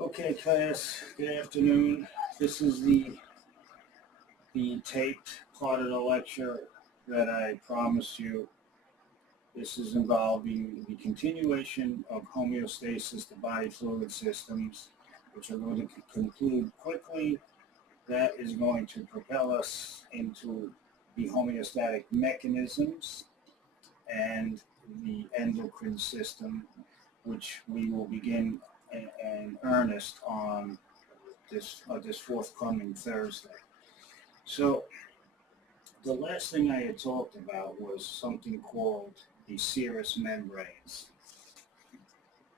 Okay, class, good afternoon. This is the taped part of the lecture that I promised you. This is involving the continuation of homeostasis to body fluid systems, which I'm going to conclude quickly. That is going to propel us into the homeostatic mechanisms and the endocrine system, which we will begin in earnest on this forthcoming Thursday. So the last thing I had talked about was something called the serous membranes.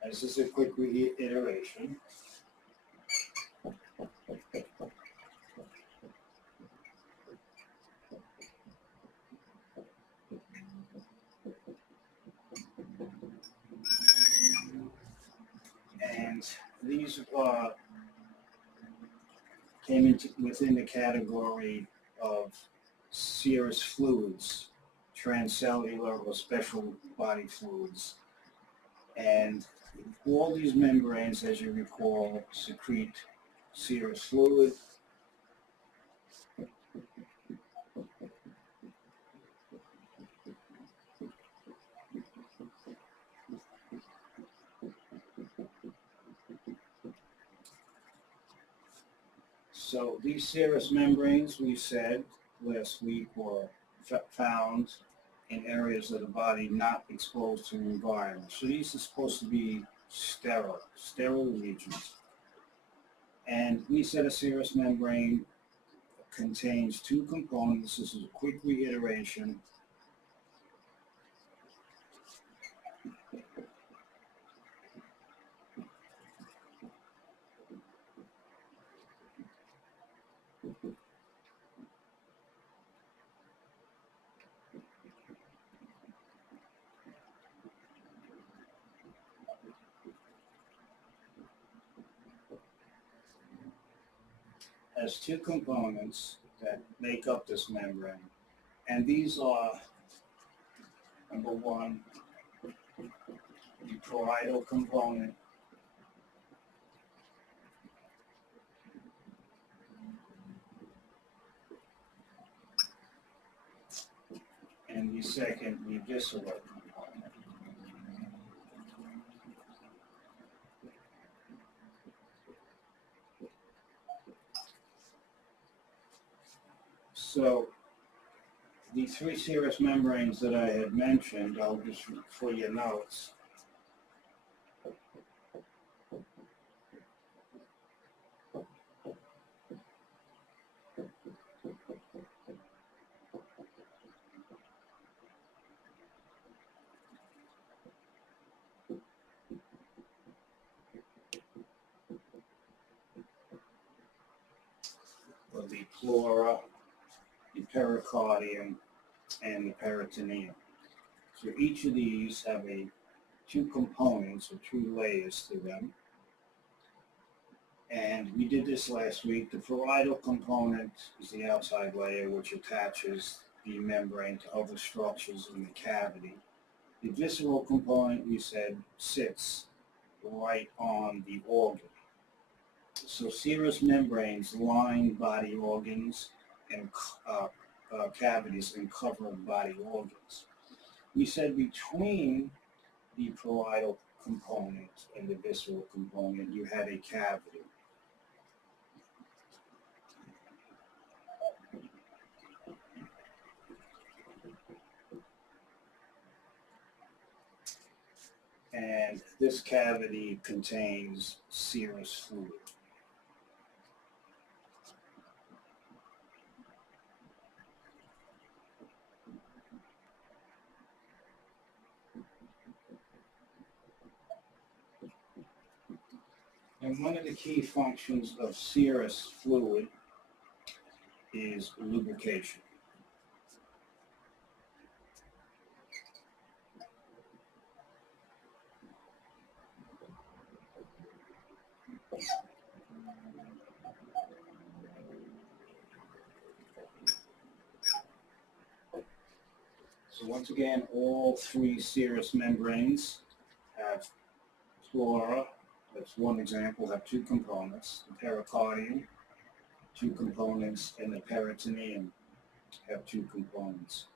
This is a quick reiteration. And these came into within the category of serous fluids, transcellular or special body fluids. And all these membranes, as you recall, secrete serous fluid. So these serous membranes, we said last week, were found in areas of the body not exposed to the environment. So these are supposed to be sterile regions. And we said a serous membrane contains two components. This is a quick reiteration. Has two components that make up this membrane. And these are, number one, the parietal component, and the second, the visceral component. So the three serous membranes that I had mentioned, I'll just, for your notes, are the pleura, the pericardium, and the peritoneum. So each of these have two components or two layers to them. And we did this last week. The parietal component is the outside layer which attaches the membrane to other structures in the cavity. The visceral component, we said, sits right on the organ. So serous membranes line body organs and cavities and cover body organs. We said between the parietal component and the visceral component, you had a cavity. And this cavity contains serous fluid. And one of the key functions of serous fluid is lubrication. So once again, all three serous membranes have pleura that's one example, have two components. The pericardium, two components, and the peritoneum have two components.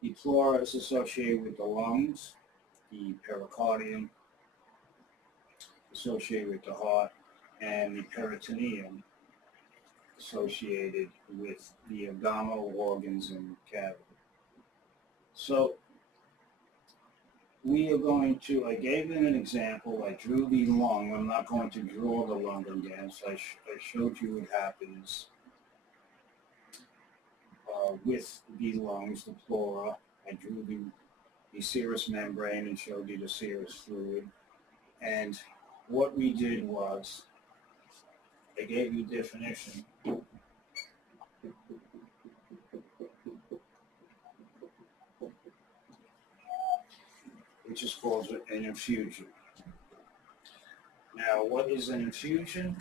The pleura is associated with the lungs, the pericardium associated with the heart, and the peritoneum associated with the abdominal organs and cavity. So we are going to, I gave you an example, I drew the lung, I'm not going to draw the lung again, so I showed you what happens with the lungs, the pleura. I drew the serous membrane and showed you the serous fluid. And what we did was, I gave you definition. Which is called an infusion. Now, what is an infusion?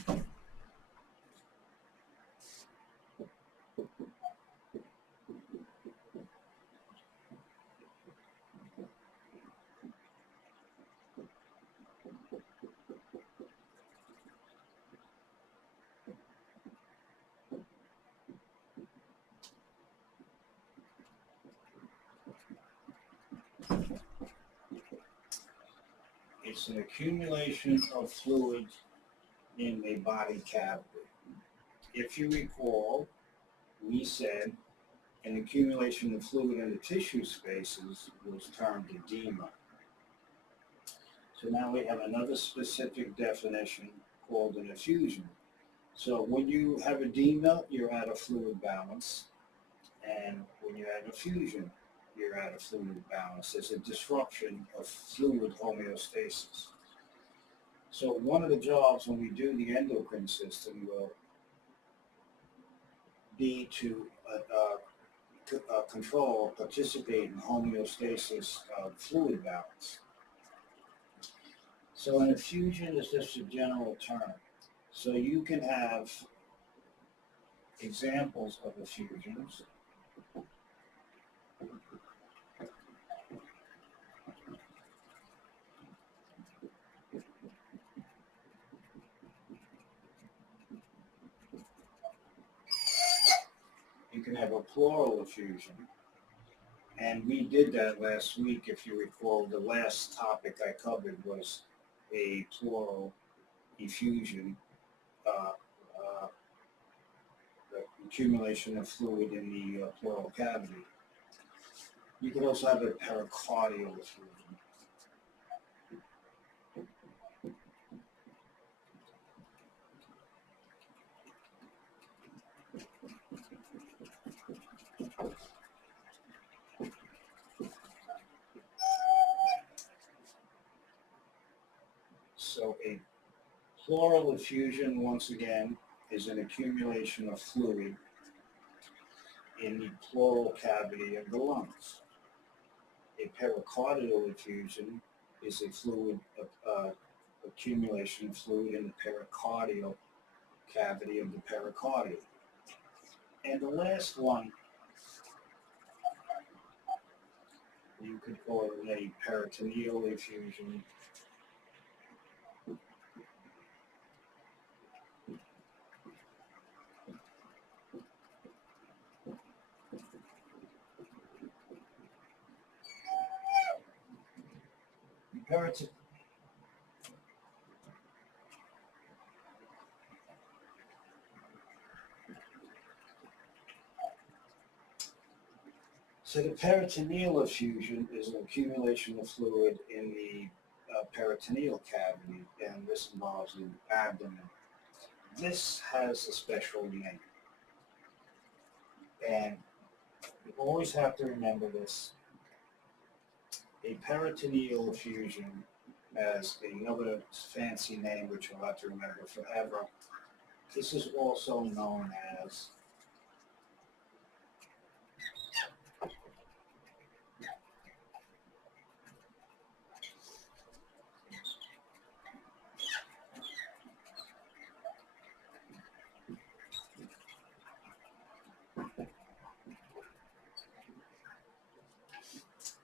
It's an accumulation of fluid in a body cavity. If you recall, we said an accumulation of fluid in the tissue spaces was termed edema. So now we have another specific definition called an effusion. So when you have edema, you're out of fluid balance. And when you have effusion, you're out of fluid balance. There's a disruption of fluid homeostasis. So one of the jobs when we do the endocrine system will be to control, participate in homeostasis of fluid balance. So an effusion is just a general term. So you can have examples of effusions. You can have a pleural effusion. And we did that last week, if you recall. The last topic I covered was a pleural effusion, the accumulation of fluid in the pleural cavity. You can also have a pericardial effusion. So a pleural effusion, once again, is an accumulation of fluid in the pleural cavity of the lungs. A pericardial effusion is a fluid accumulation of fluid in the pericardial cavity of the pericardium. And the last one, you could call it a peritoneal effusion. So the peritoneal effusion is an accumulation of fluid in the peritoneal cavity, and this involves the abdomen. This has a special name, and you always have to remember this. A peritoneal effusion has another fancy name which you'll have to remember forever. This is also known as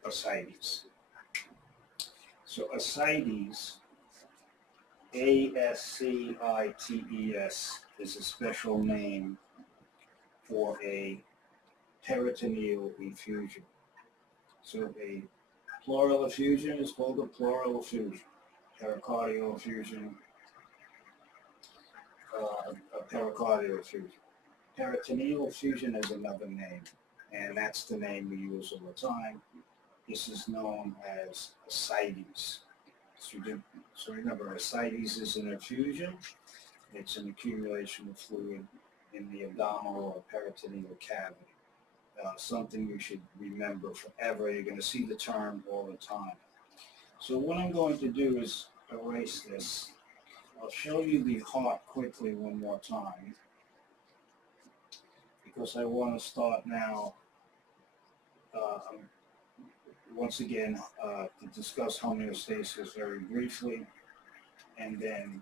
ascites. So ascites ASCITES is a special name for a peritoneal effusion. So a pleural effusion is called a pleural effusion. Pericardial effusion, a pericardial effusion. Peritoneal effusion is another name, and that's the name we use all the time. This is known as ascites. So remember, ascites is an effusion. It's an accumulation of fluid in the abdominal or peritoneal cavity. Something you should remember forever. You're going to see the term all the time. So what I'm going to do is erase this. I'll show you the heart quickly one more time, because I want to start now, once again, to discuss homeostasis very briefly, and then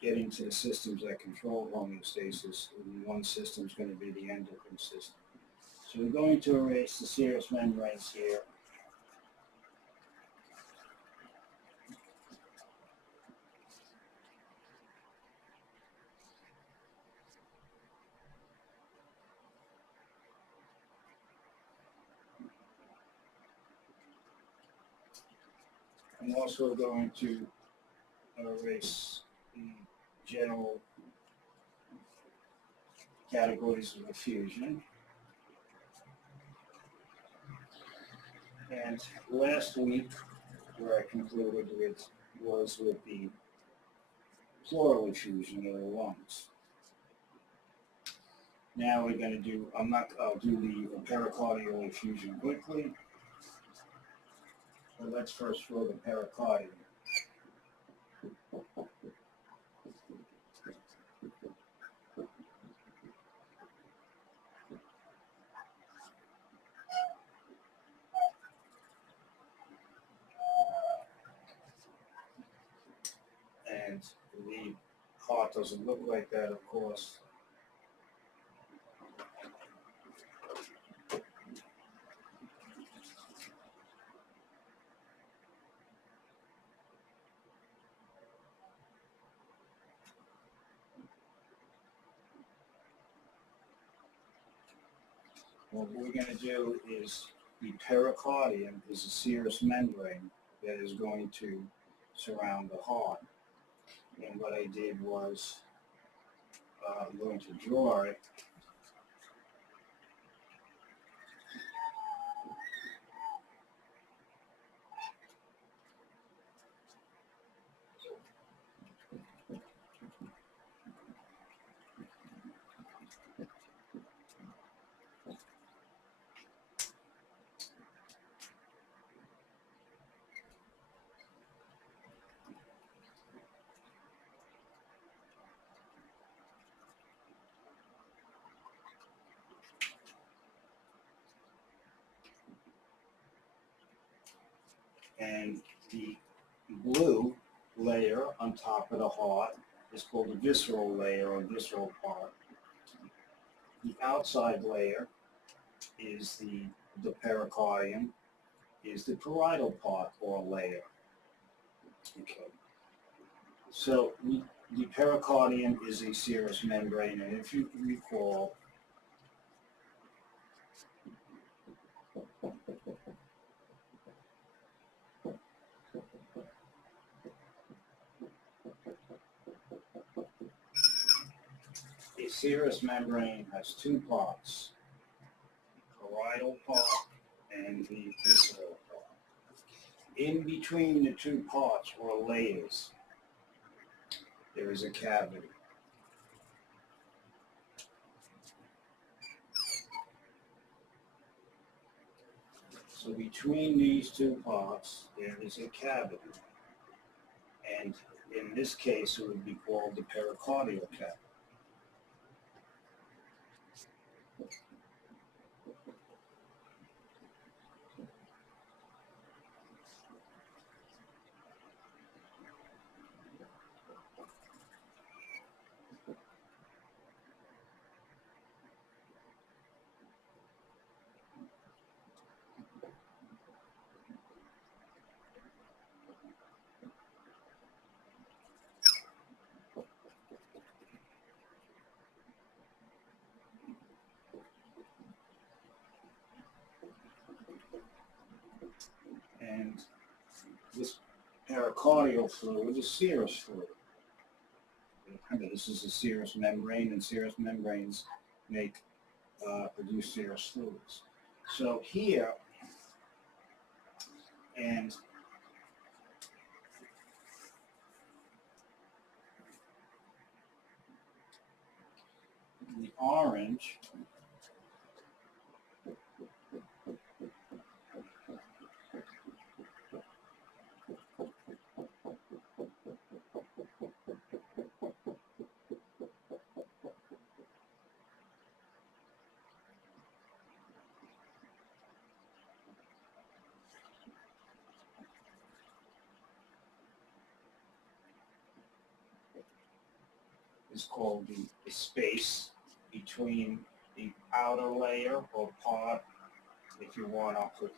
get into the systems that control homeostasis. And one system is going to be the endocrine system. So we're going to erase the serous membranes here. I'm also going to erase the general categories of effusion. And last week, where I concluded with was with the pleural effusion of the lungs. Now we're going to do, I'll do the pericardial effusion quickly. So let's first draw the pericardium. And the heart doesn't look like that, of course. What we're going to do is, the pericardium is a serous membrane that is going to surround the heart. And what I did was, I'm going to draw it. And the blue layer on top of the heart is called the visceral layer or visceral part. The outside layer is the pericardium, is the parietal part or layer. Okay. So the pericardium is a serous membrane, and if you recall, a serous membrane has two parts, the parietal part and the visceral part. In between the two parts or layers, there is a cavity. So between these two parts, there is a cavity. And in this case, it would be called the pericardial cavity. pericardial fluid is serous fluid. Remember, this is a serous membrane, and serous membranes produce serous fluids. So here, and the orange is called the space between the outer layer or part, if you want, I'll put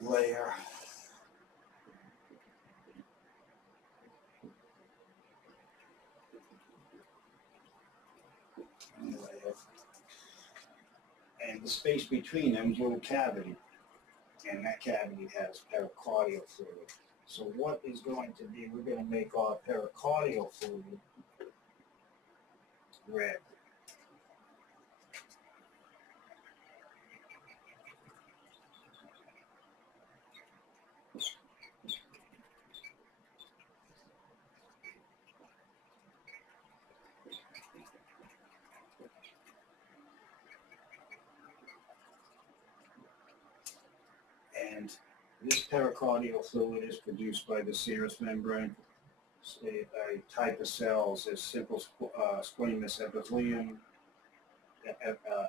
layer, and the space between them is a little cavity, and that cavity has pericardial fluid. So what is going to be, we're going to make our pericardial fluid red. And this pericardial fluid is produced by the serous membrane, a type of cells as simple squamous epithelium,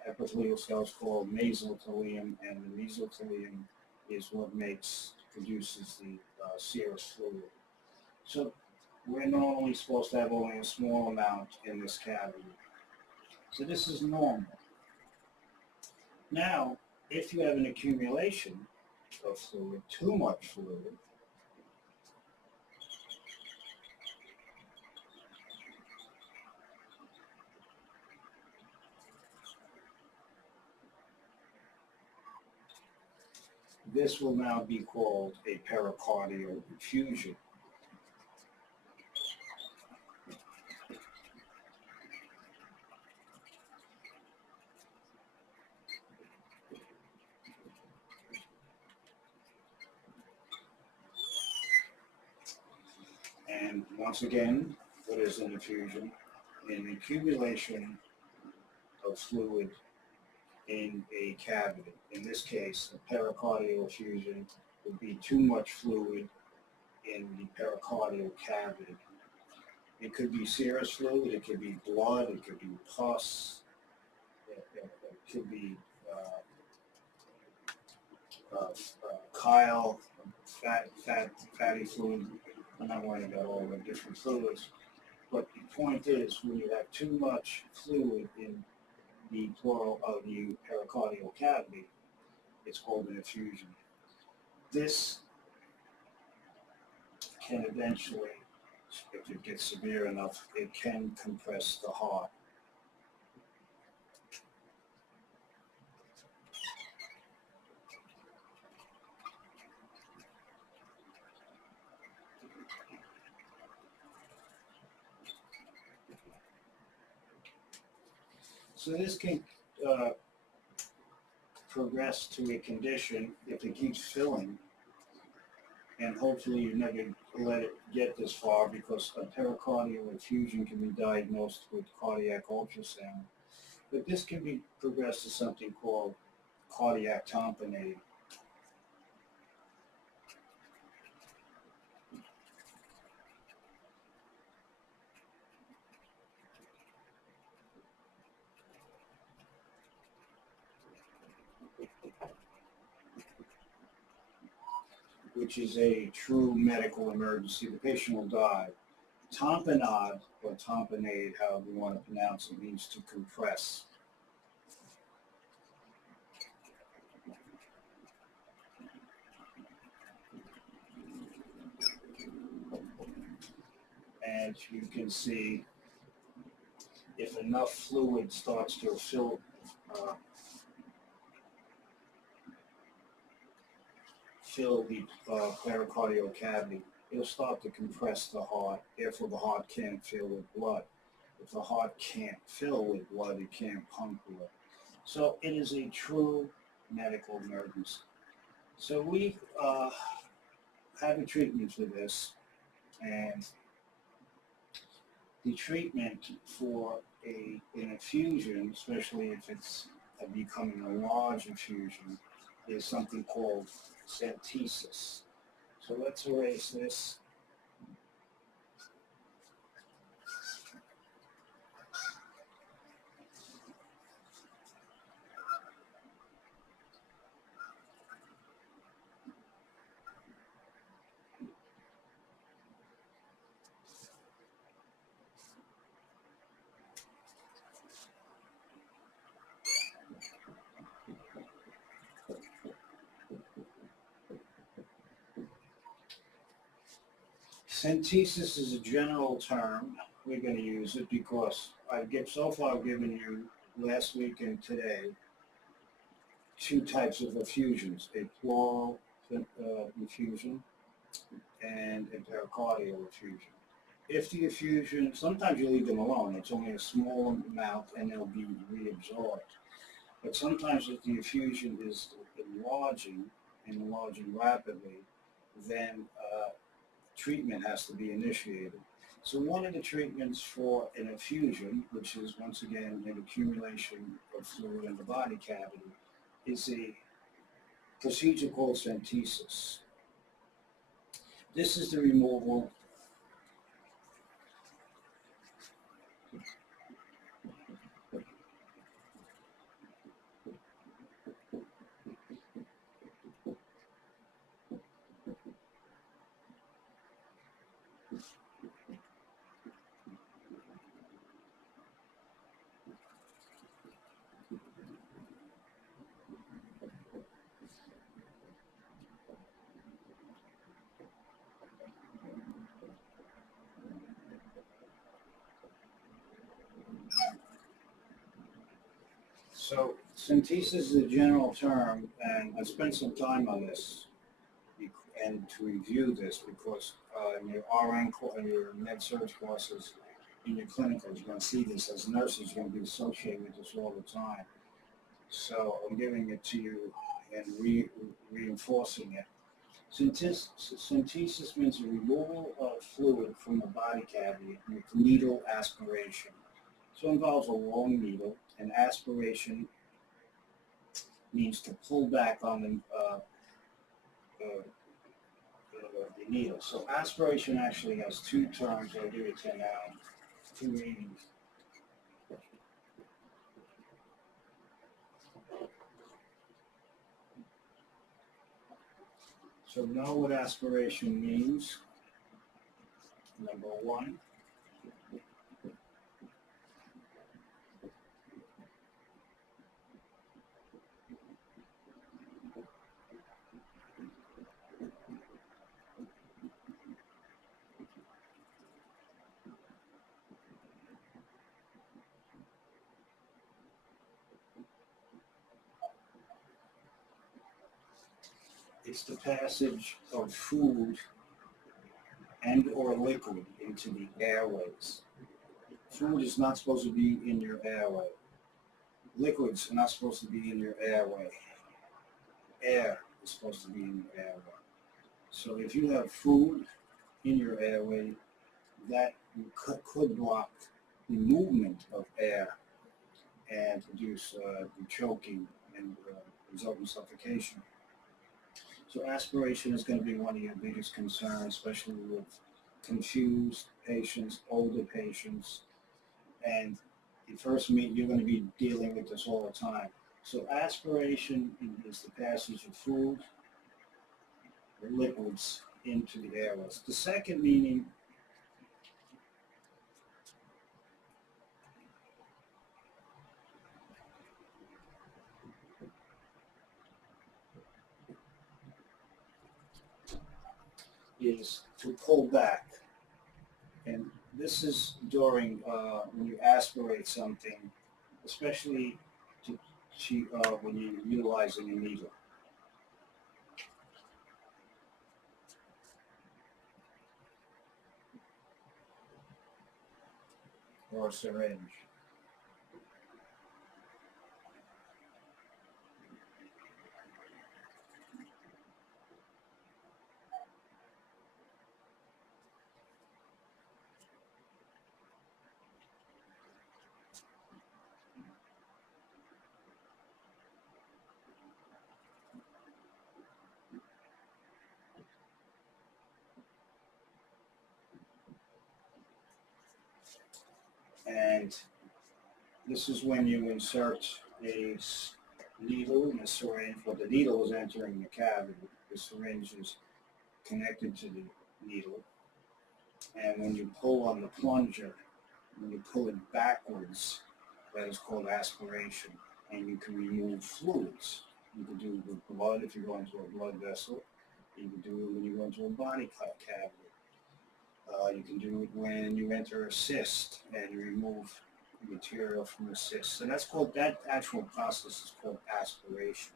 epithelial cells called mesothelium, and the mesothelium is what produces the serous fluid. So we're normally supposed to have only a small amount in this cavity. So this is normal. Now, if you have an accumulation of fluid, too much fluid, this will now be called a pericardial effusion. And once again, what is an effusion? An accumulation of fluid in a cavity. In this case, a pericardial effusion would be too much fluid in the pericardial cavity. It could be serous fluid, it could be blood, it could be pus, it could be chyle, fatty fluid. I'm not worrying about all the different fluids, but the point is, when you have too much fluid in the pleural of the pericardial cavity, it's called an effusion. This can eventually, if it gets severe enough, it can compress the heart. So this can progress to a condition, if it keeps filling, and hopefully you never let it get this far, because a pericardial effusion can be diagnosed with cardiac ultrasound. But this can be progressed to something called cardiac tamponade. Which is a true medical emergency. The patient will die. Tamponade, or tamponade, however you want to pronounce it, means to compress. And you can see, if enough fluid starts to fill the pericardial cavity. It'll start to compress the heart. Therefore, the heart can't fill with blood. If the heart can't fill with blood, it can't pump blood. So it is a true medical emergency. So we have a treatment for this, and the treatment for an infusion, especially if it's becoming a large infusion, is something called centesis. So let's erase this. Centesis is a general term. We're going to use it because so far I've given you last week and today two types of effusions, a pleural effusion and a pericardial effusion. If the effusion, sometimes you leave them alone, it's only a small amount and they'll be reabsorbed. But sometimes if the effusion is enlarging and enlarging rapidly, then treatment has to be initiated. So one of the treatments for an effusion, which is once again an accumulation of fluid in the body cavity, is a procedure called centesis. This is the removal So centesis is a general term, and I spent some time on this and to review this because in your RN and your med surg courses, in your clinicals, you're going to see this. As nurses, you're going to be associated with this all the time. So I'm giving it to you and reinforcing it. Centesis means the removal of fluid from the body cavity with needle aspiration. So it involves a long needle, and aspiration means to pull back on the needle. So aspiration actually has two terms. I'll give it to you now, two meanings. So know what aspiration means. Number one. It's the passage of food and or liquid into the airways. Food is not supposed to be in your airway. Liquids are not supposed to be in your airway. Air is supposed to be in your airway. So if you have food in your airway, that could block the movement of air and produce choking and result in suffocation. So aspiration is going to be one of your biggest concerns, especially with confused patients, older patients, and the first meet you're going to be dealing with this all the time. So aspiration is the passage of food or liquids into the airways. The second meaning is to pull back. And this is during when you aspirate something, especially when you're utilizing a needle. or a syringe. And this is when you insert a needle in a syringe. Well, the needle is entering the cavity. The syringe is connected to the needle. And when you pull on the plunger, when you pull it backwards, that is called aspiration. And you can remove fluids. You can do it with blood if you go into a blood vessel. You can do it when you go into a body cavity. You can do it when you enter a cyst and you remove material from the cyst. So that actual process is called aspiration.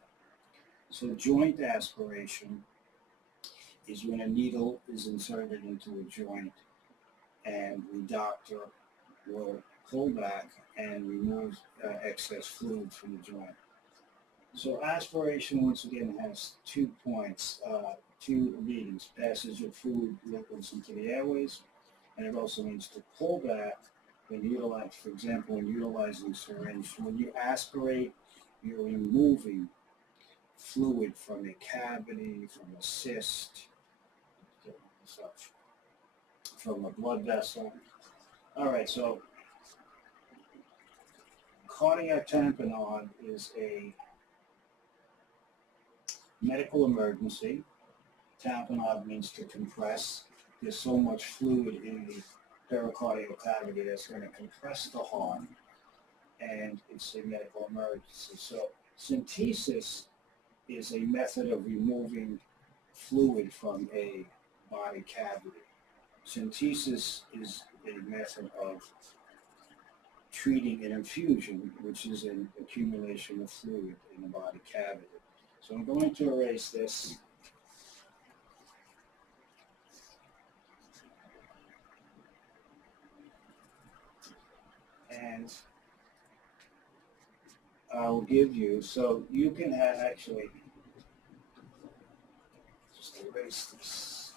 So joint aspiration is when a needle is inserted into a joint and the doctor will pull back and remove excess fluid from the joint. So aspiration, once again, has 2 points, 2 meanings: passage of food, liquids into the airways, and it also means to pull back when utilized. For example, when utilizing syringe, when you aspirate, you're removing fluid from a cavity, from a cyst, such, from a blood vessel. All right, so cardiac tamponade is a medical emergency. Tamponade means to compress. There's so much fluid in the pericardial cavity that's going to compress the heart, and it's a medical emergency. So synthesis is a method of removing fluid from a body cavity. Synthesis is a method of treating an infusion, which is an accumulation of fluid in the body cavity. So I'm going to erase this. And I'll give you, so you can have actually, just erase this.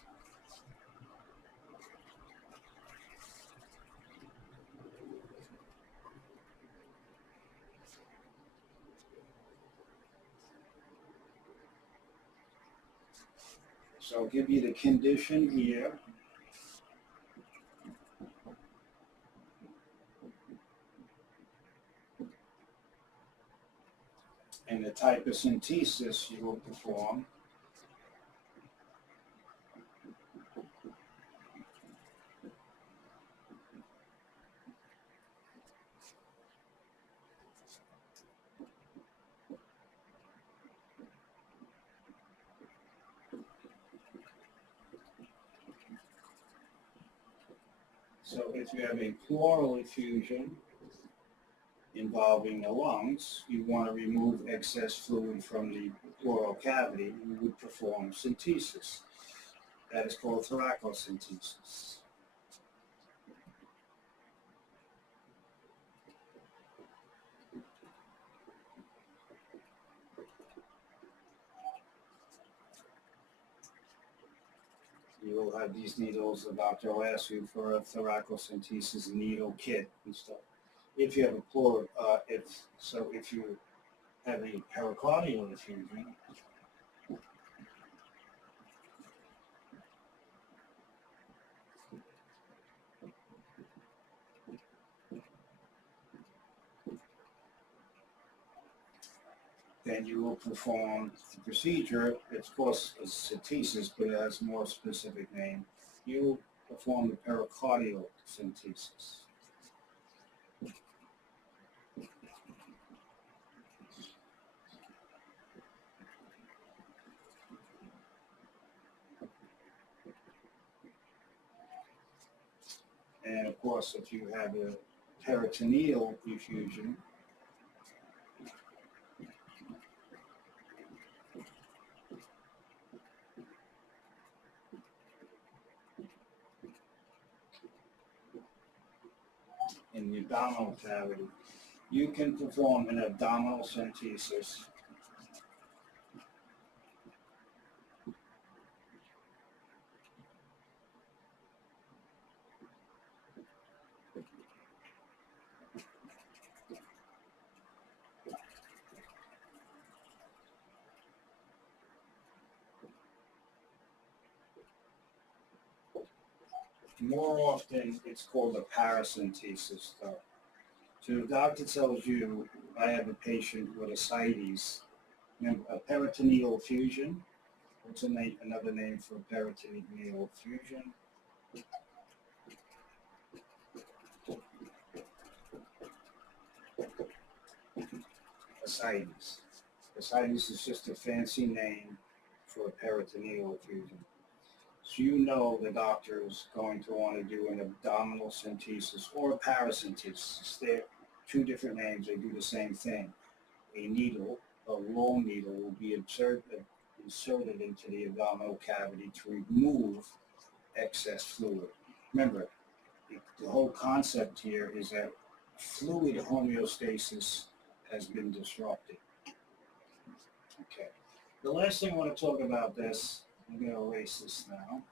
So I'll give you the condition here. And the type of synthesis you will perform. So if you have a pleural effusion involving the lungs, you want to remove excess fluid from the pleural cavity, you would perform synthesis. That is called thoracocentesis. You will have these needles. The doctor will ask you for a thoracocentesis needle kit and stuff. If you have a pleural, if you have a pericardial effusion, then you will perform the procedure. It's of course a synthesis, but it has a more specific name. You will perform the pericardial synthesis. And of course, if you have a peritoneal effusion, in the abdominal cavity, you can perform an abdominal centesis. More often, it's called a paracentesis, though. So the doctor tells you, I have a patient with ascites, a peritoneal fusion. What's another name for peritoneal fusion? Ascites. Ascites is just a fancy name for a peritoneal fusion. So you know the doctor is going to want to do an abdominal centesis or a paracentesis. They're two different names. They do the same thing. A needle, a long needle, will be inserted into the abdominal cavity to remove excess fluid. Remember, the whole concept here is that fluid homeostasis has been disrupted. Okay. The last thing I want to talk about this, I'm going to erase this now.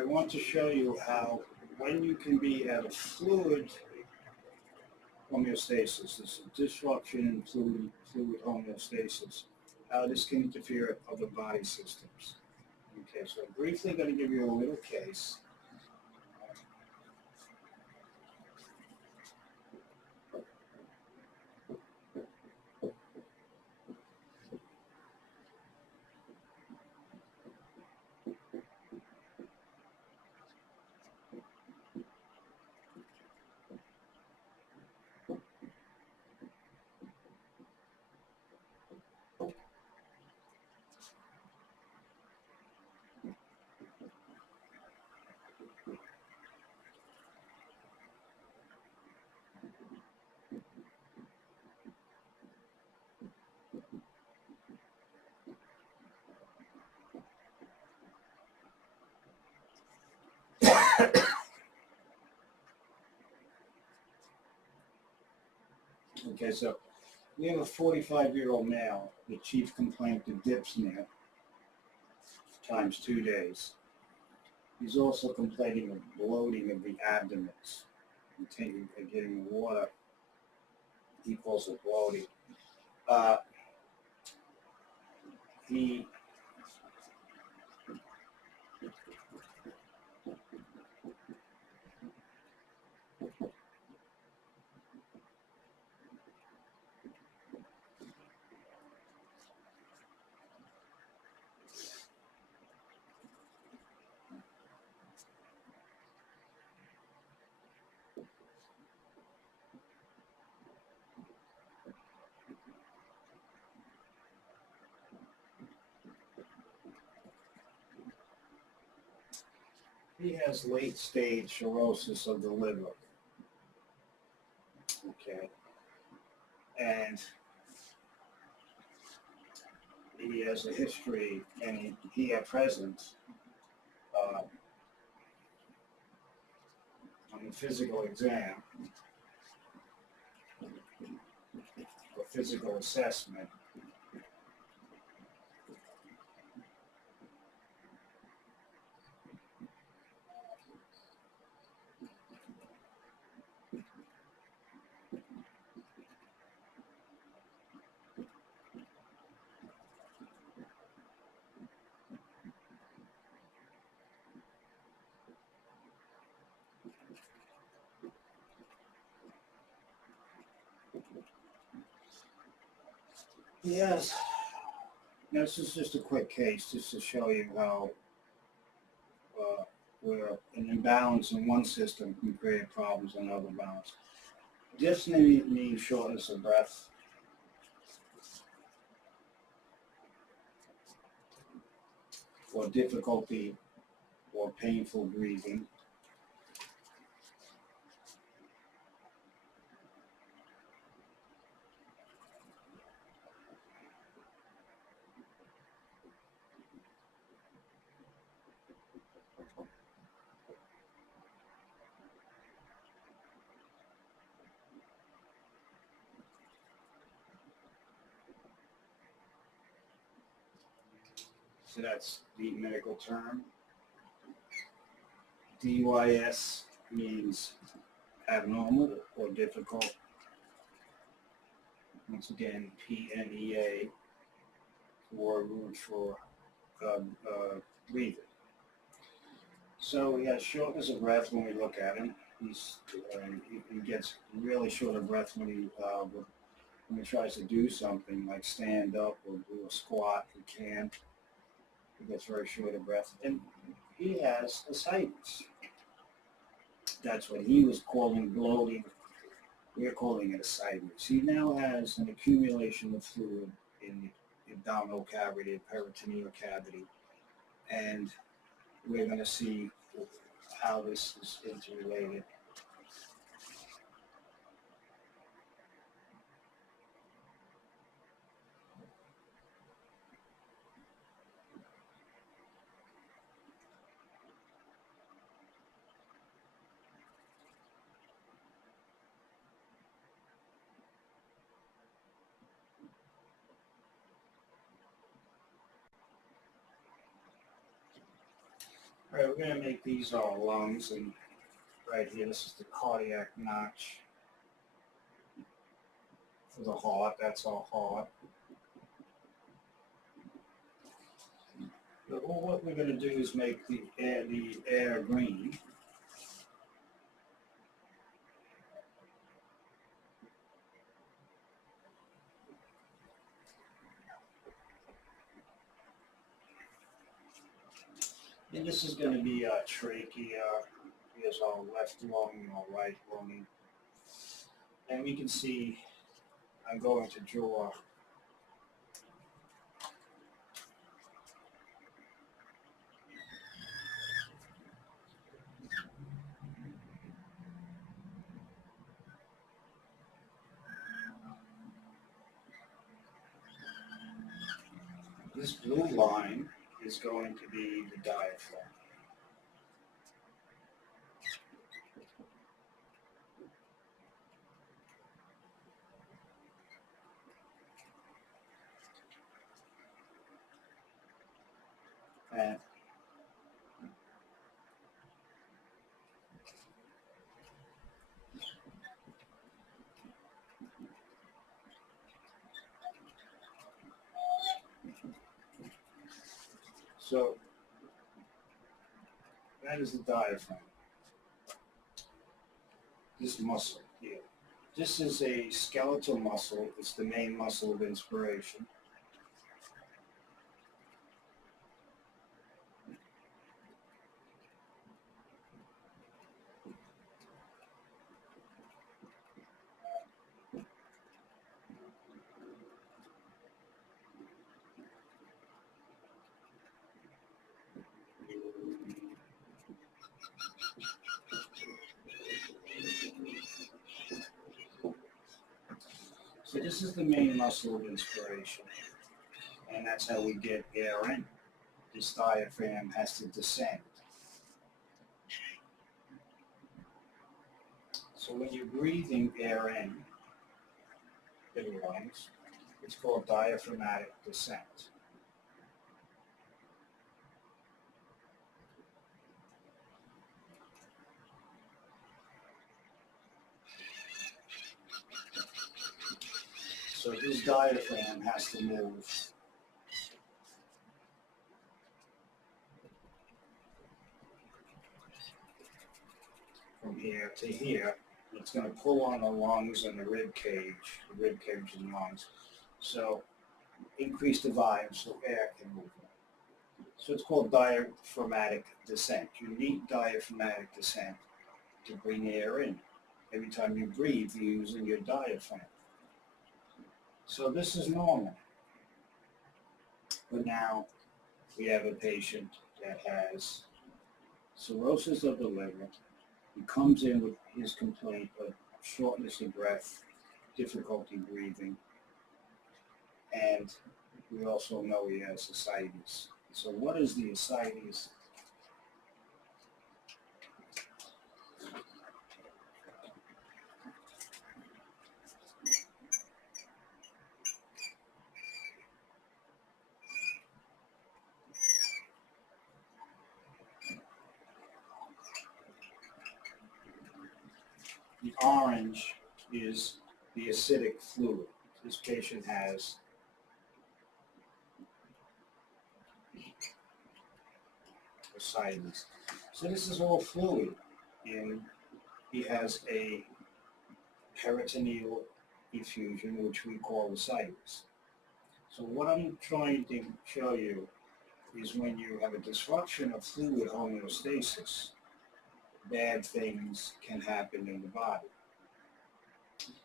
I want to show you how when you can be at a fluid homeostasis, this is a disruption in fluid homeostasis, how this can interfere with other body systems. Okay, so I'm briefly going to give you a little case. Okay, so we have a 45-year-old male, the chief complaint of dyspnea, times 2 days. He's also complaining of bloating of the abdomen, and getting water. He calls it bloating. He He has late-stage cirrhosis of the liver. Okay. And he has a history, and he at present, on the physical exam, or physical assessment, yes. Now, this is just a quick case, just to show you how where an imbalance in one system can create problems in another balance. Dyspnea means shortness of breath. Or difficulty or painful breathing. So that's the medical term. DYS means abnormal or difficult. Once again, PNEA, word for breathing. So he has shortness of breath when we look at him. He gets really short of breath when he tries to do something like stand up or do a squat. He can't. He gets very short of breath, and he has ascites. That's what he was calling bloating. We're calling it ascites. He now has an accumulation of fluid in the abdominal cavity, peritoneal cavity, and we're going to see how this is interrelated. All right, we're going to make these our lungs, and right here, this is the cardiac notch for the heart. That's our heart. But what we're going to do is make the air green. And this is going to be our trachea. Here's our left lung, our right lung. And we can see, I'm going to draw this blue line is going to be the diaphragm. And so that is the diaphragm. This muscle here. This is a skeletal muscle. It's the main muscle of inspiration. So this is the main muscle of inspiration, and that's how we get air in. This diaphragm has to descend. So when you're breathing air in the lungs, it's called diaphragmatic descent. So this diaphragm has to move from here to here. It's going to pull on the lungs and the rib cage and lungs. So increase the volume so air can move in. So it's called diaphragmatic descent. You need diaphragmatic descent to bring air in. Every time you breathe, you're using your diaphragm. So this is normal. But now we have a patient that has cirrhosis of the liver. He comes in with his complaint of shortness of breath, difficulty breathing, and we also know he has ascites. So what is the ascites? The orange is the acidic fluid. This patient has ascites. So this is all fluid, and he has a peritoneal effusion, which we call ascites. So what I'm trying to show you is when you have a disruption of fluid homeostasis, bad things can happen in the body.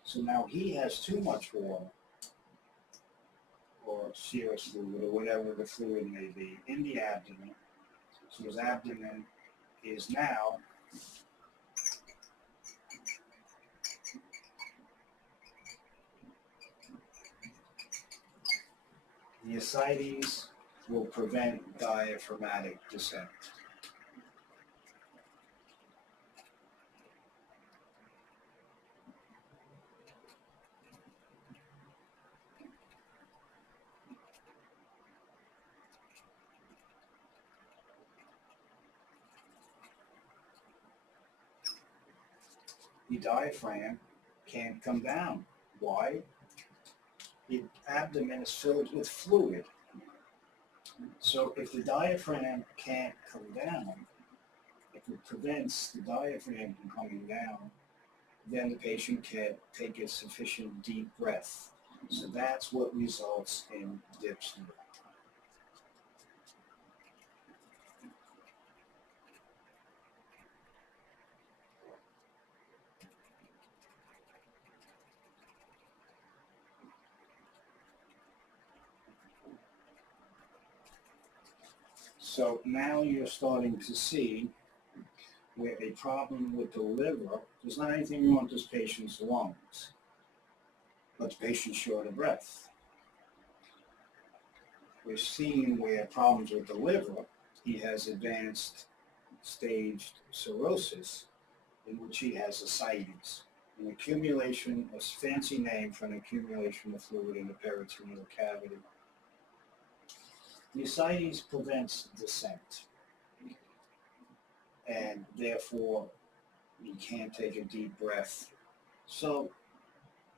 So now he has too much water, or serous fluid, or whatever the fluid may be, in the abdomen. So his abdomen is now the ascites will prevent diaphragmatic descent. The diaphragm can't come down. Why? The abdomen is filled with fluid. So if the diaphragm can't come down, if it prevents the diaphragm from coming down, then the patient can't take a sufficient deep breath. So that's what results in dyspnea. So now you're starting to see where a problem with the liver, there's not anything wrong with this patient's lungs, but the patient's short of breath. We're seeing where problems with the liver, he has advanced staged cirrhosis, in which he has ascites, an accumulation, a fancy name for an accumulation of fluid in the peritoneal cavity. The ascites prevents descent, and therefore he can't take a deep breath. So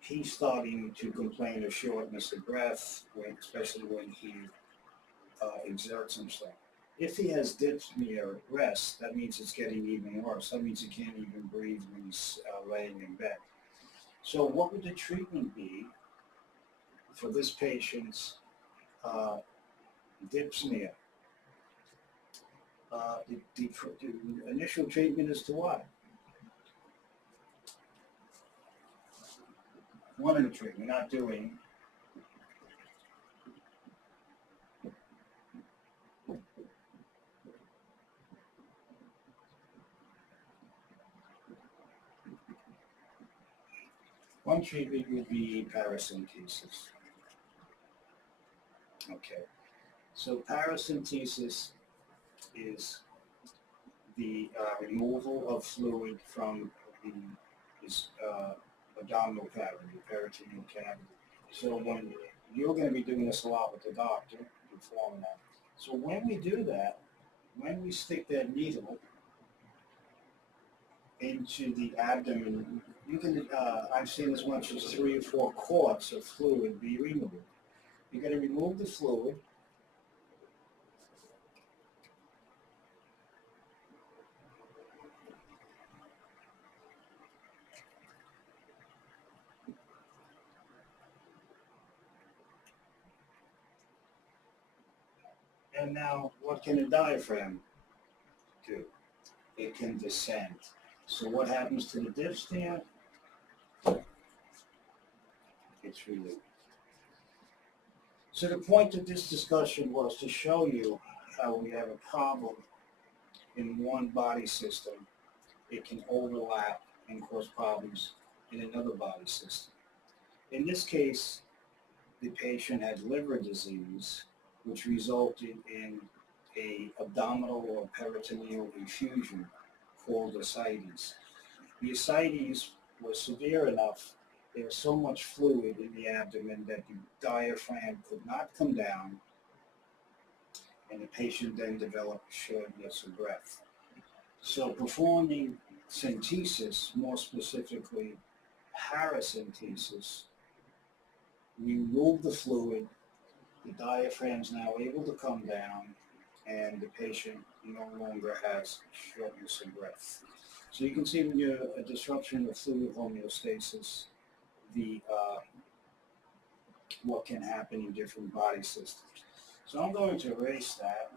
he's starting to complain of shortness of breath, especially when he exerts himself. If he has dyspnea at rest, that means it's getting even worse. That means he can't even breathe when he's laying in bed. So what would the treatment be for this patient's dyspnea? The initial treatment is to what? One of the treatment, not doing. One treatment would be paracentesis. Okay, so paracentesis is the removal of fluid from the abdominal cavity, peritoneal cavity. So when you're going to be doing this a lot with the doctor, performing that. So when we do that, when we stick that needle into the abdomen, you can, I've seen as much as 3 or 4 quarts of fluid be removed. You're going to remove the fluid. And now, what can a diaphragm do? It can descend. So what happens to the dyspnea? it's relieved. So the point of this discussion was to show you how we have a problem in one body system. It can overlap and cause problems in another body system. In this case, the patient had liver disease, which resulted in a abdominal or peritoneal effusion called ascites. The ascites was severe enough, there was so much fluid in the abdomen that the diaphragm could not come down, and the patient then developed shortness of breath. So performing centesis, more specifically paracentesis, we remove the fluid, the diaphragm is now able to come down, and the patient no longer has shortness of breath. So you can see when you have a disruption of fluid homeostasis, what can happen in different body systems. So I'm going to erase that.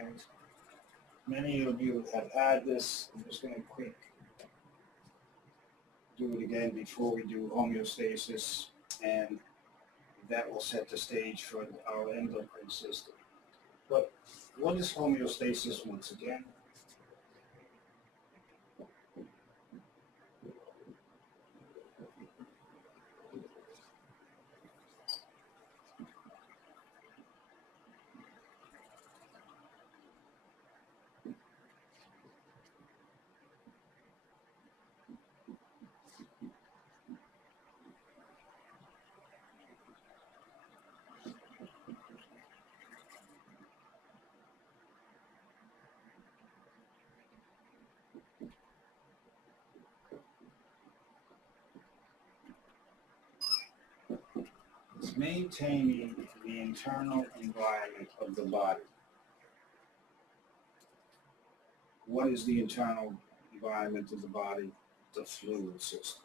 And many of you have had this. I'm just going to quick do it again before we do homeostasis, and that will set the stage for our endocrine system. But what is homeostasis once again? It's maintaining the internal environment of the body. What is the internal environment of the body? The fluid system.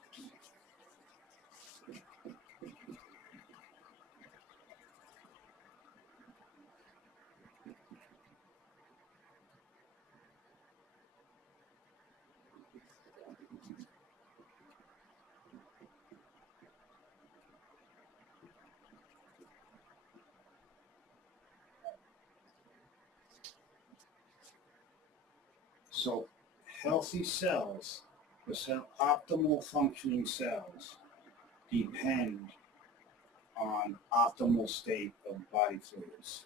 So healthy cells, optimal functioning cells, depend on optimal state of body fluids.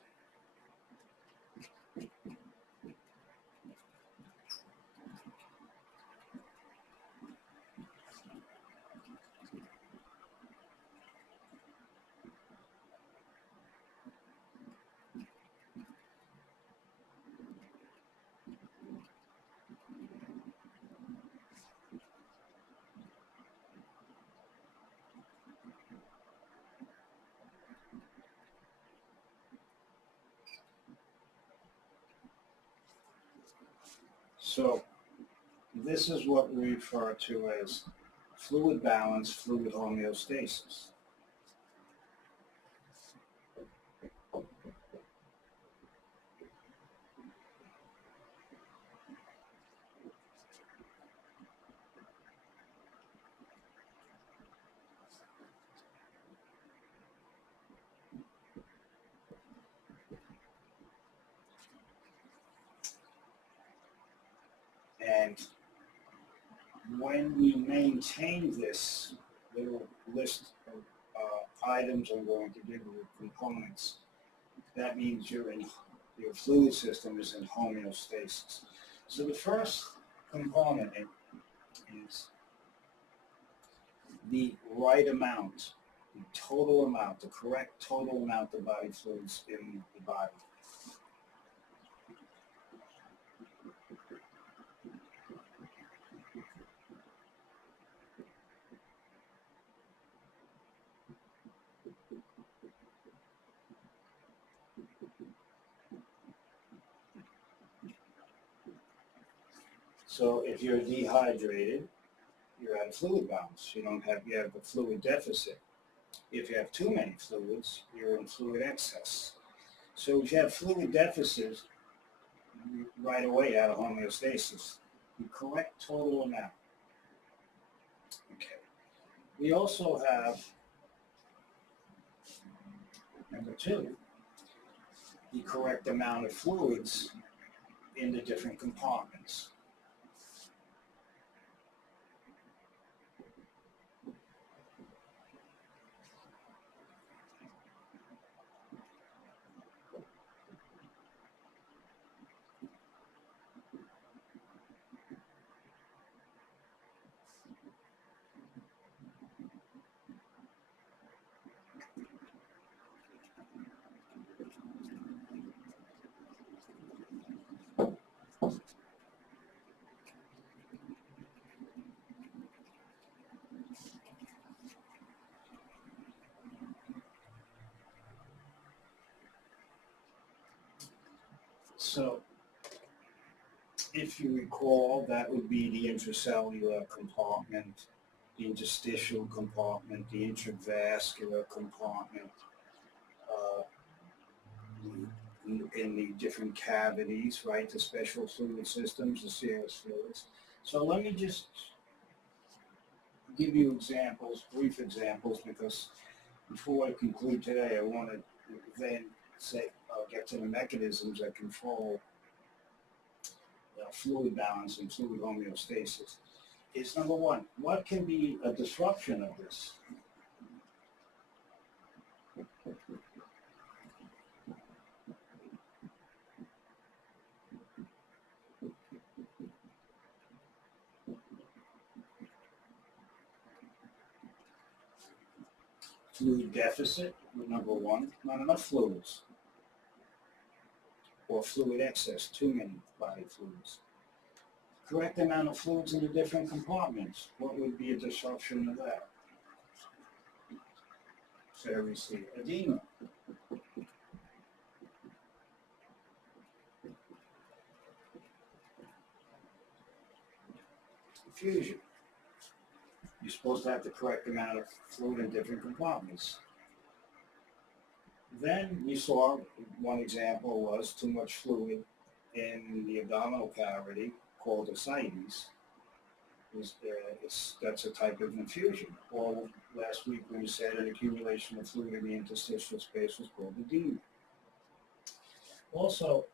So this is what we refer to as fluid balance, fluid homeostasis. And when we maintain this little list of items I'm going to give you, components, that means your fluid system is in homeostasis. So the first component is the right amount, the total amount, the correct total amount of body fluids in the body. So if you're dehydrated, you're at a fluid balance. You have a fluid deficit. If you have too many fluids, you're in fluid excess. So if you have fluid deficits, right away out of homeostasis, the correct total amount. Okay. We also have number two, the correct amount of fluids in the different compartments. So if you recall, that would be the intracellular compartment, the interstitial compartment, the intravascular compartment, uh, in the different cavities, right? The special fluid systems, the serous fluids. So let me just give you examples, brief examples, because before I conclude today, I want to then get to the mechanisms that control fluid balance and fluid homeostasis. Is number one, what can be a disruption of this? Fluid deficit, number one, not enough fluids, or fluid excess, too many body fluids. Correct amount of fluids in the different compartments, what would be a disruption of that? So we see edema. Diffusion. You're supposed to have the correct amount of fluid in different compartments. Then we saw, one example was too much fluid in the abdominal cavity called ascites. That's a type of infusion. Or last week we said an accumulation of fluid in the interstitial space was called edema. Also,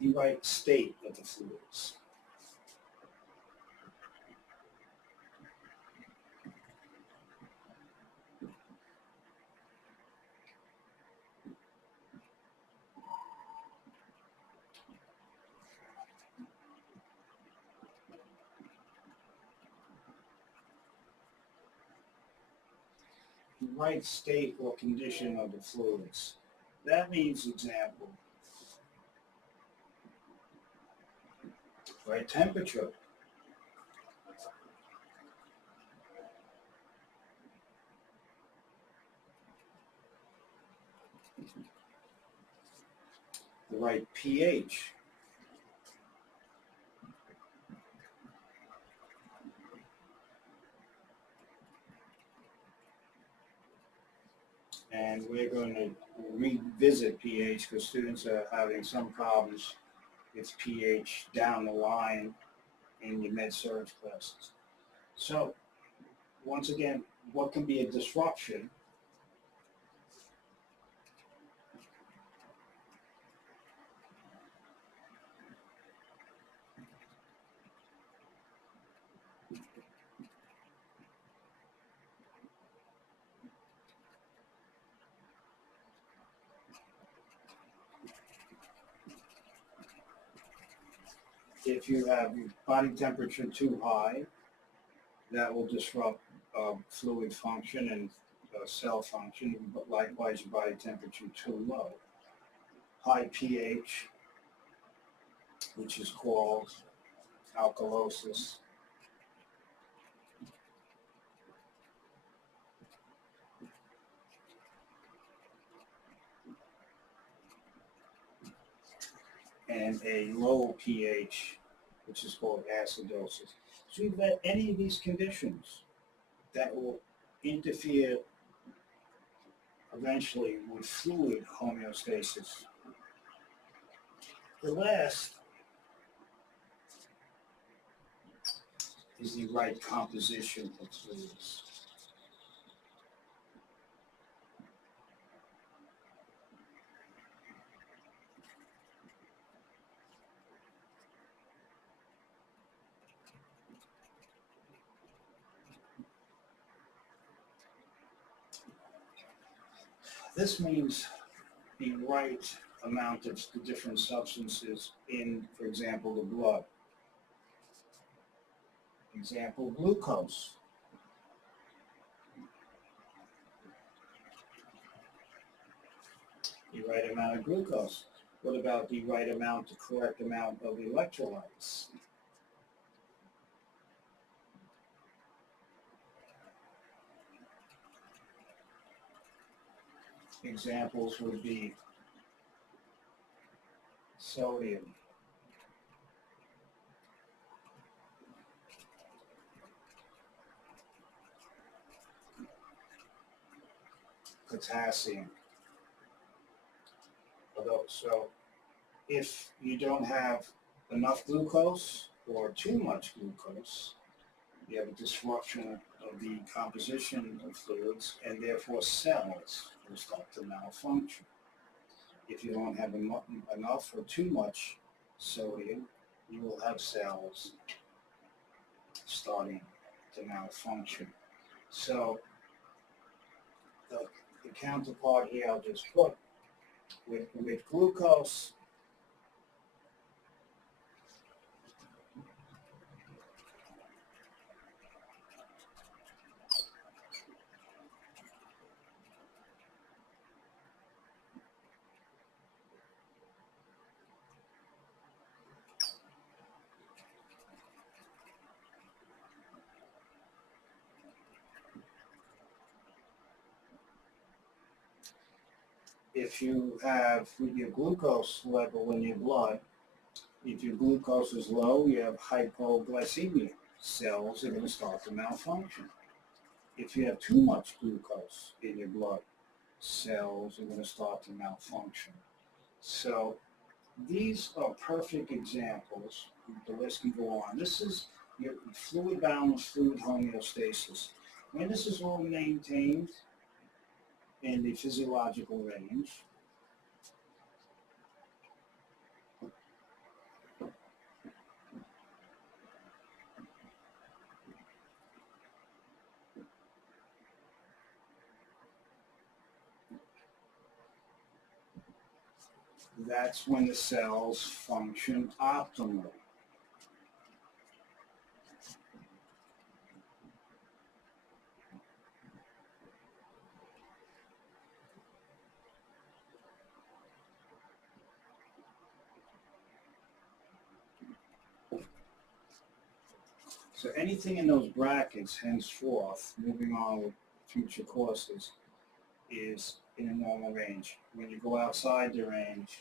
the right state of the fluids. The right state or condition of the fluids. That means, example, right temperature. The right pH. And we're going to revisit pH because students are having some problems with pH down the line in your med-surg classes. So, once again, what can be a disruption? If you have your body temperature too high, that will disrupt fluid function and cell function, but likewise your body temperature too low. High pH, which is called alkalosis. And a low pH, which is called acidosis. So you've got any of these conditions that will interfere eventually with fluid homeostasis. The last is the right composition of fluids. This means the right amount of the different substances in, for example, the blood. Example, glucose. The right amount of glucose. What about the right amount, the correct amount of electrolytes? Examples would be sodium, potassium. So if you don't have enough glucose or too much glucose, you have a disruption of the composition of fluids, and therefore cells will start to malfunction. If you don't have enough or too much sodium, you will have cells starting to malfunction. So the counterpart here I'll just put with glucose, if you have your glucose level in your blood, if your glucose is low, you have hypoglycemia. Cells are going to start to malfunction. If you have too much glucose in your blood, cells are going to start to malfunction. So these are perfect examples. The list can go on. This is your fluid balance, fluid homeostasis. When this is all maintained in the physiological range, that's when the cells function optimally. So anything in those brackets, henceforth, moving on with future courses, is in a normal range. When you go outside the range,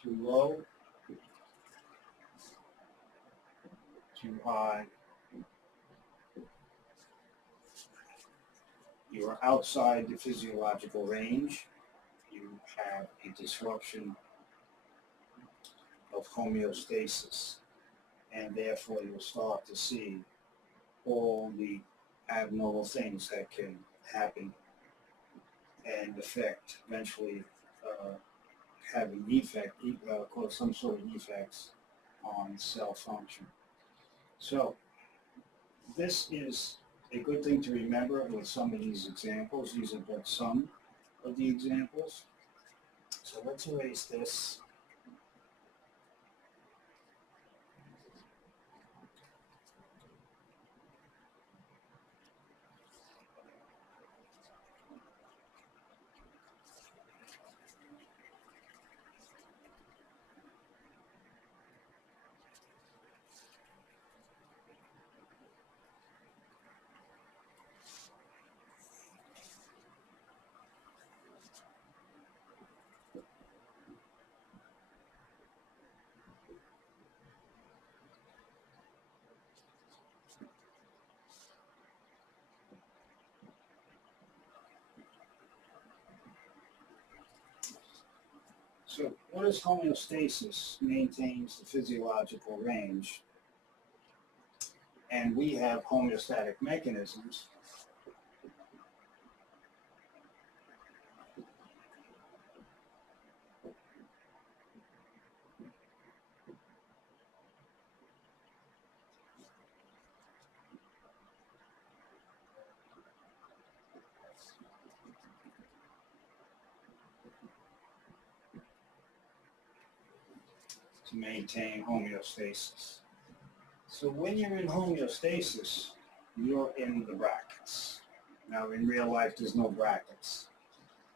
too low, too high, you are outside the physiological range, you have a disruption of homeostasis, and therefore you'll start to see all the abnormal things that can happen and affect, eventually have an effect, cause some sort of effects on cell function. So this is a good thing to remember with some of these examples. These are but some of the examples. So let's erase this. So what is homeostasis? Maintains the physiological range, and we have homeostatic mechanisms to maintain homeostasis. So when you're in homeostasis, you're in the brackets. Now in real life, there's no brackets.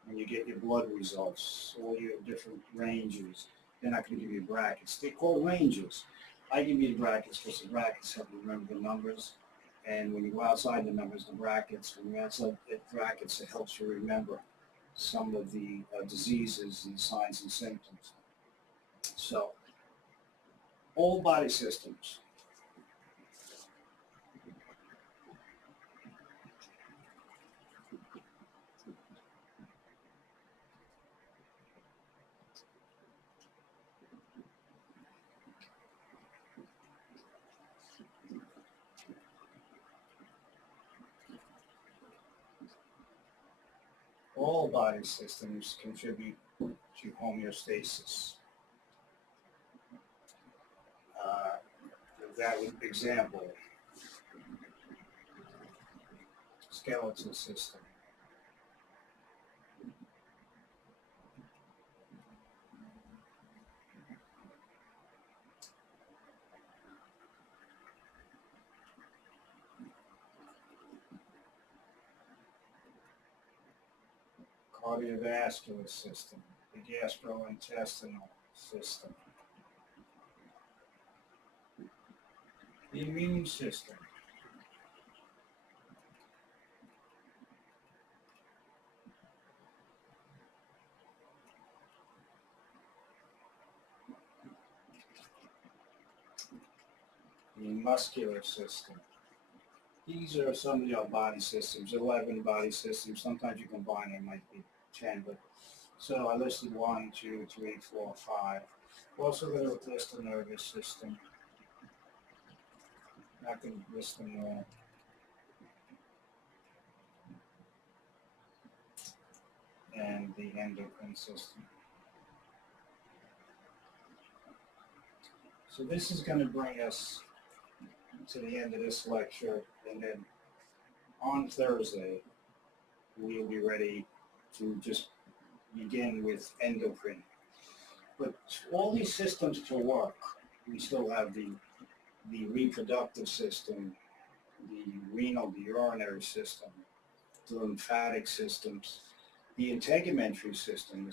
When you get your blood results, all your different ranges, they're not going to give you brackets. They're called ranges. I give you the brackets because the brackets help you remember the numbers. And when you go outside the numbers, the brackets, when you're outside the brackets, it helps you remember some of the diseases and signs and symptoms. So, all body systems. All body systems contribute to homeostasis. That would example, skeletal system, cardiovascular system, the gastrointestinal system, the immune system, the muscular system. These are some of your body systems, 11 body systems. Sometimes you combine them, might be 10, but so I listed 1, 2, 3, 4, 5. We're also going to list the nervous system. Not going to list them all. And the endocrine system. So this is going to bring us to the end of this lecture, and then on Thursday, we'll be ready to just begin with endocrine. But all these systems to work, we still have the reproductive system, the renal, the urinary system, the lymphatic systems, the integumentary system,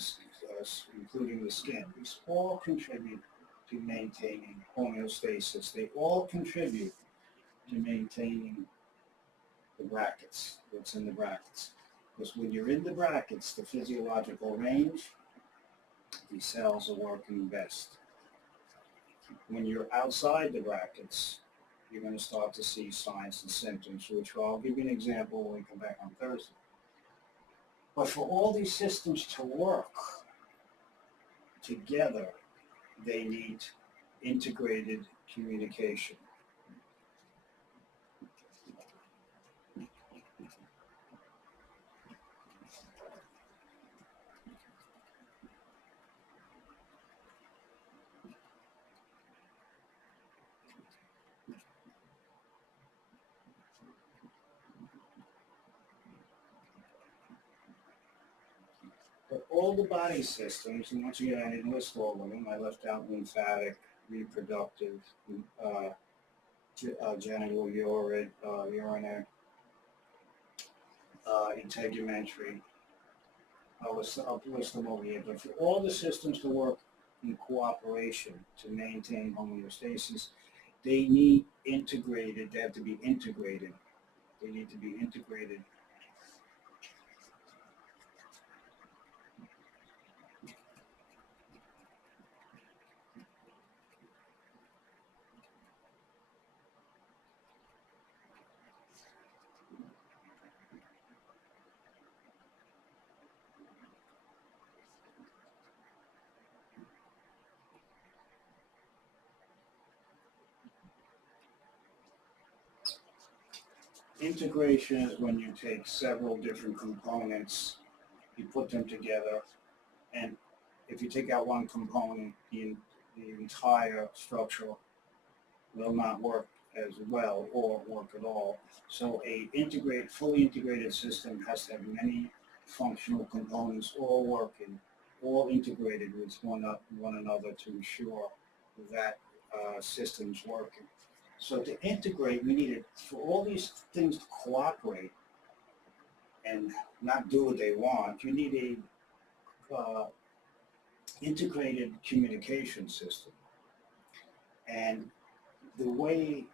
including the skin. These all contribute to maintaining homeostasis. They all contribute to maintaining the brackets, what's in the brackets. Because when you're in the brackets, the physiological range, the cells are working best. When you're outside the brackets, you're going to start to see signs and symptoms, which I'll give you an example when we come back on Thursday. But for all these systems to work together, they need integrated communication. But all the body systems, and once again, I didn't list all of them. I left out lymphatic, reproductive, genital, urinary, integumentary. I'll list them over here. But for all the systems to work in cooperation to maintain homeostasis, they need integrated. They have to be integrated. They need to be integrated. Integration is when you take several different components, you put them together, and if you take out one component, the entire structure will not work as well or work at all. So fully integrated system has to have many functional components all working, all integrated with one another to ensure that system's working. So to integrate, we need it for all these things to cooperate and not do what they want. You need a integrated communication system. And the way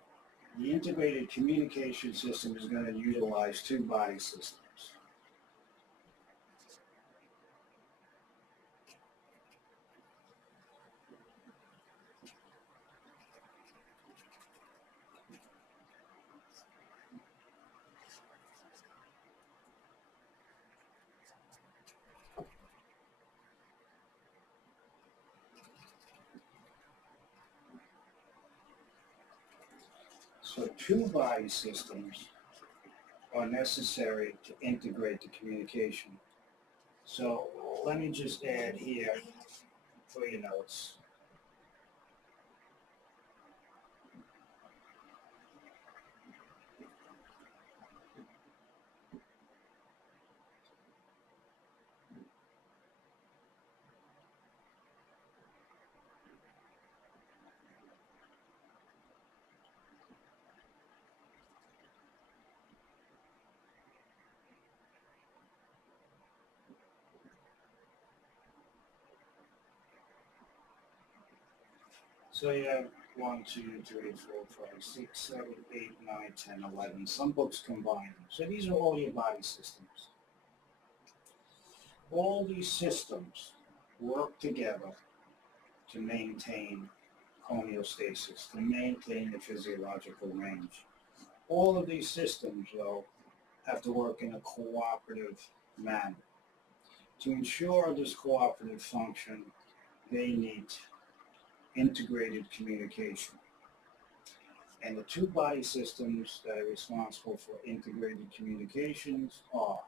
the integrated communication system is going to utilize two body systems. So two body systems are necessary to integrate the communication. So let me just add here for your notes. So you have 1, 2, 3, 4, 5, 6, 7, 8, 9, 10, 11. Some books combine them. So these are all your body systems. All these systems work together to maintain homeostasis, to maintain the physiological range. All of these systems, though, have to work in a cooperative manner. To ensure this cooperative function, they need integrated communication. And the two body systems that are responsible for integrated communications are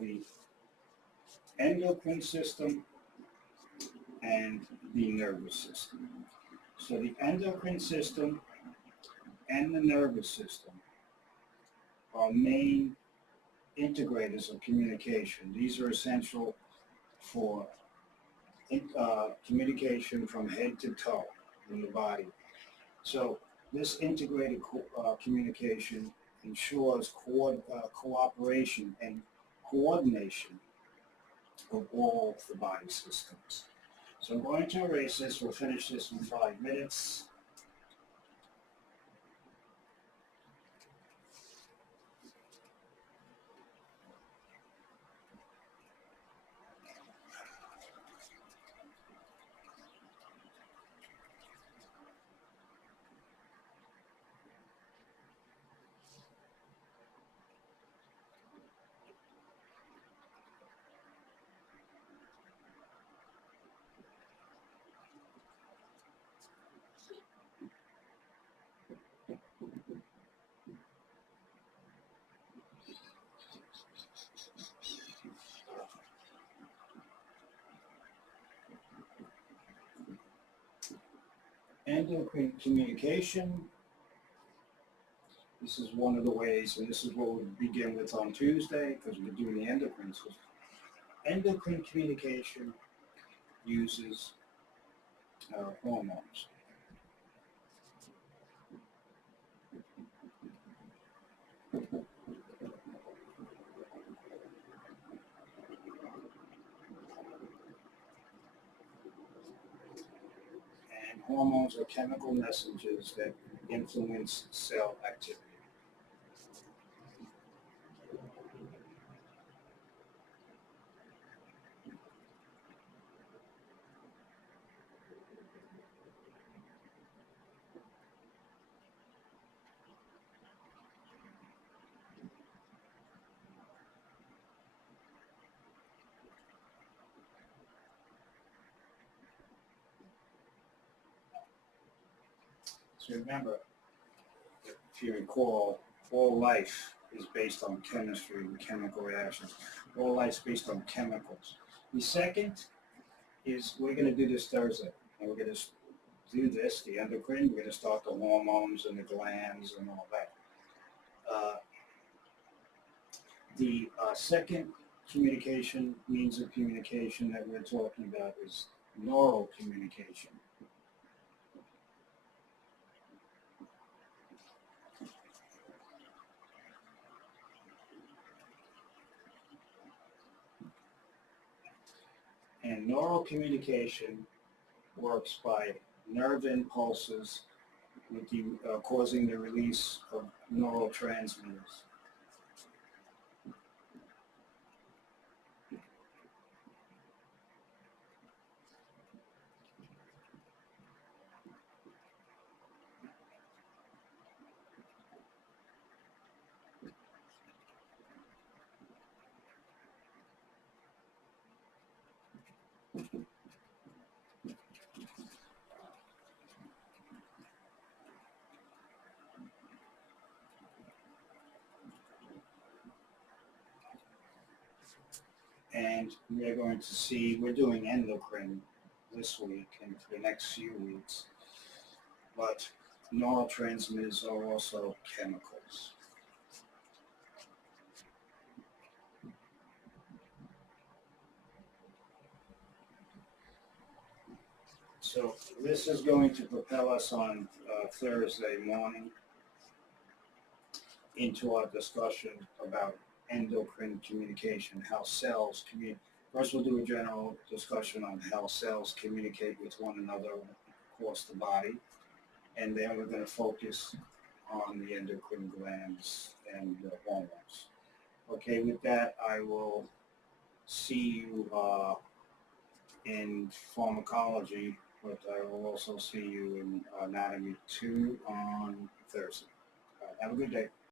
the endocrine system and the nervous system. So the endocrine system and the nervous system are main integrators of communication. These are essential for communication from head to toe in the body. So this integrated communication ensures cooperation and coordination of all the body systems. So I'm going to erase this. We'll finish this in 5 minutes. Endocrine communication. This is one of the ways, and this is what we'll begin with on Tuesday because we're doing the endocrine system. Endocrine communication uses hormones. And hormones are chemical messengers that influence cell activity. So remember, if you recall, all life is based on chemistry and chemical reactions. All life is based on chemicals. The second is we're going to do this Thursday, and we're going to do this, the endocrine. We're going to start the hormones and the glands and all that. The second communication, means of communication that we're talking about is neural communication. And neural communication works by nerve impulses with the, causing the release of neurotransmitters. And we're going to see, we're doing endocrine this week and for the next few weeks, but neurotransmitters are also chemicals. So this is going to propel us on Thursday morning into our discussion about endocrine communication, how cells communicate. First, we'll do a general discussion on how cells communicate with one another across the body, and then we're going to focus on the endocrine glands and the hormones. Okay, with that, I will see you in pharmacology, but I will also see you in anatomy 2 on Thursday. Have a good day.